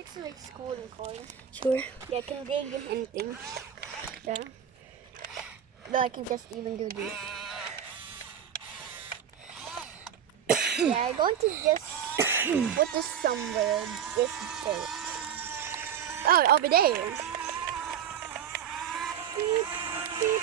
excavate school in Korea. Sure. Yeah, I can dig anything. Yeah. But I can just even do this. Yeah, I'm going to just put this somewhere. This there. Oh, over there. Beep, beep.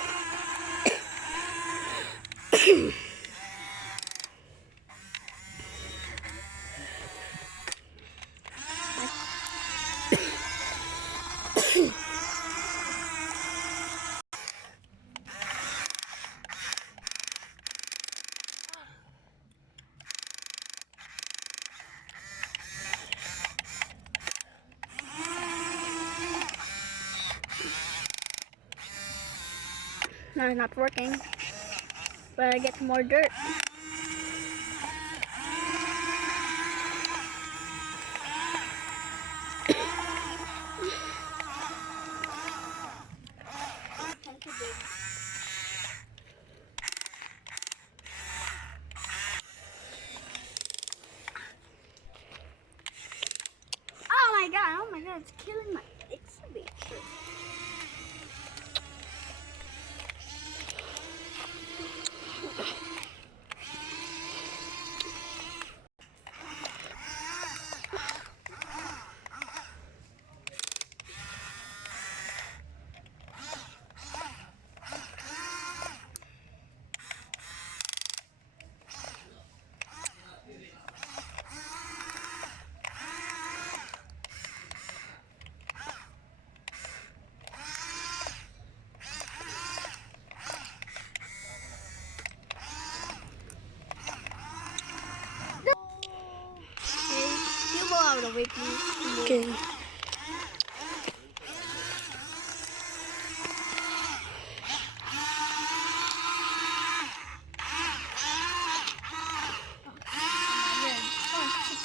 No, it's not working. But I get more dirt. Oh my god, it's killing my excavator. You go out of the way, please. Okay.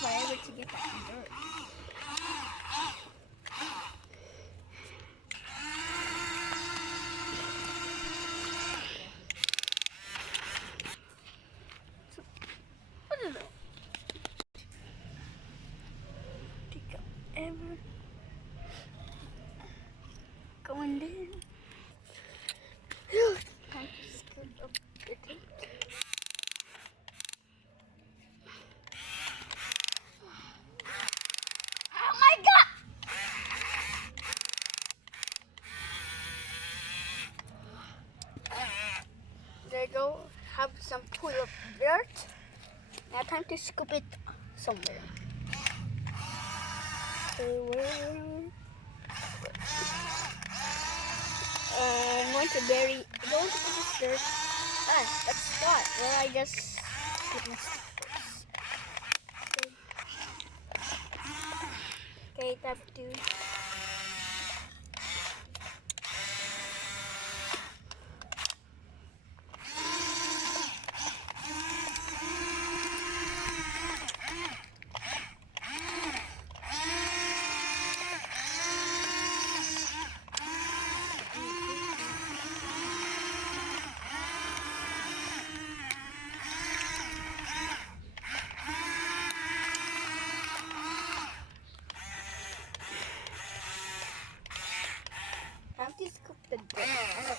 Forever to get that dirt. What is it? Take up ever going down. Time to scoot up the tape. Oh my god! There you go. Have some full of dirt. Now time to scoop it somewhere. I'm going to bury. I'm going to put this dirt. Ah, that's spot. Well, I just put my stuff first. Okay, tab 2. Time to scoop the dirt.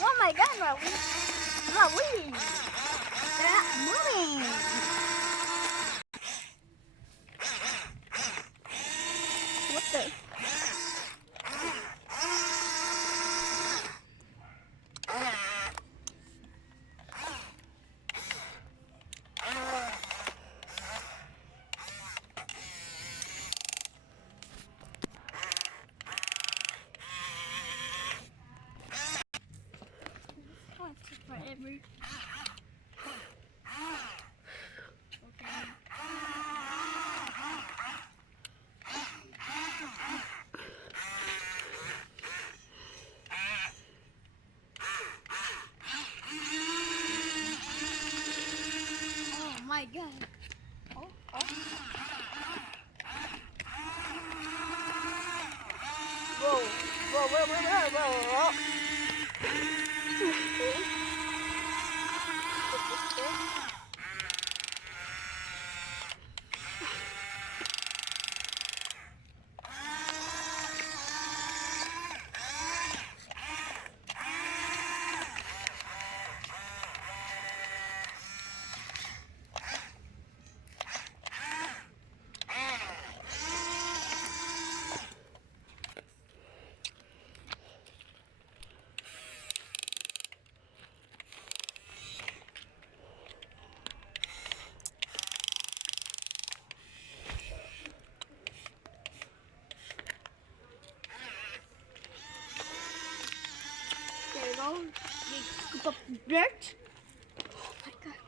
Oh my god, Rawi! Rawi! They're not moving! What the? Forever. Oh my god. Oh. Whoa. Dirt. Oh my god.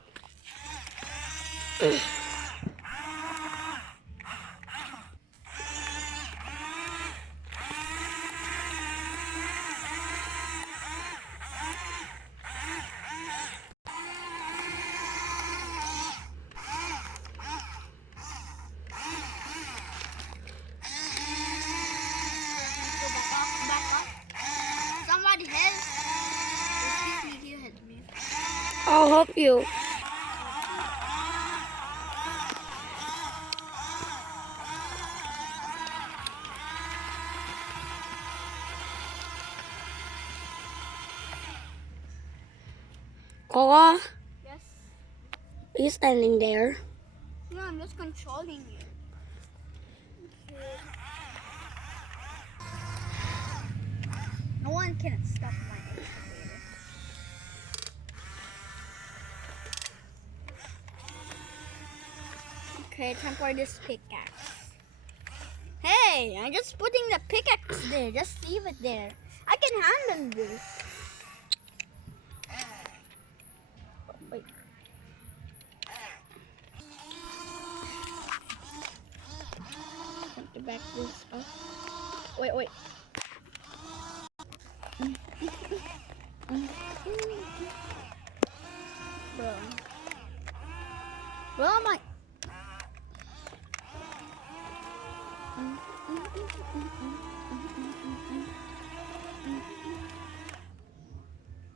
Go back up, back up. Somebody help. Excuse me, you help me. I'll help you. Kola, Yes. are you standing there? No, I'm just controlling you. Okay. No one can stop my excavator. Okay, time for this pickaxe. Hey, I'm just putting the pickaxe there. Just leave it there. I can handle this. Wait. Have to back this up. Wait, wait. Bro. Where am I?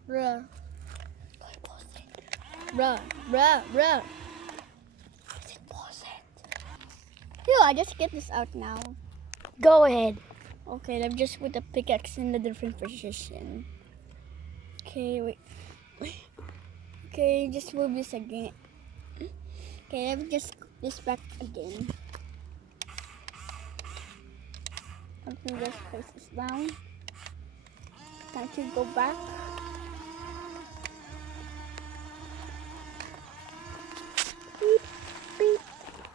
Bruh. Bruh. Yo, I just get this out now. Go ahead. Okay, let me just put the pickaxe in a different position. Okay, wait. Okay, just move this again. Okay, let me just put this back again. Let me just place this down. Time to go back. Beep, beep,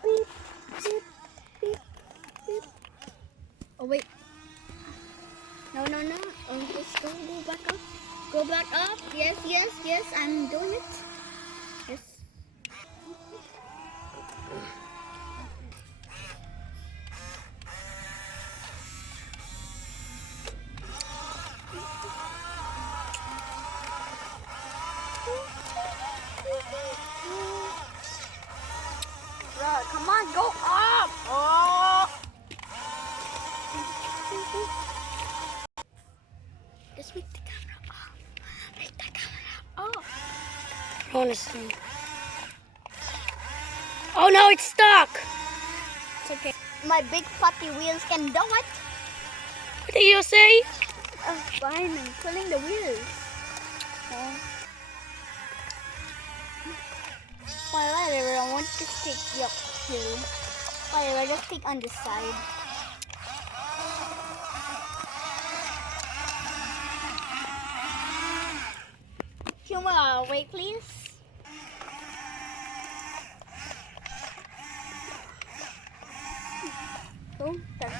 beep, beep, beep, beep. Oh wait. No. Oh, just go back up. Go back up. Yes. I'm doing it. Yes. Bro, come on, go up. Oh. Just make the camera off. Make the camera off. Honestly. Oh no, it's stuck. It's okay. My big fatty wheels can do it. What did you say? Fine, I'm pulling the wheels. Oh. Whatever, I want to take you up here. Whatever, just take on this side. Humor, wait please. Oh, sorry.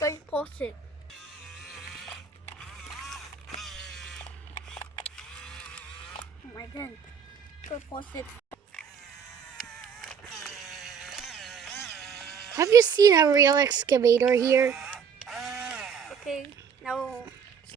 Don't pause it. Oh my god. Don't pause it. Have you seen a real excavator here? Okay, now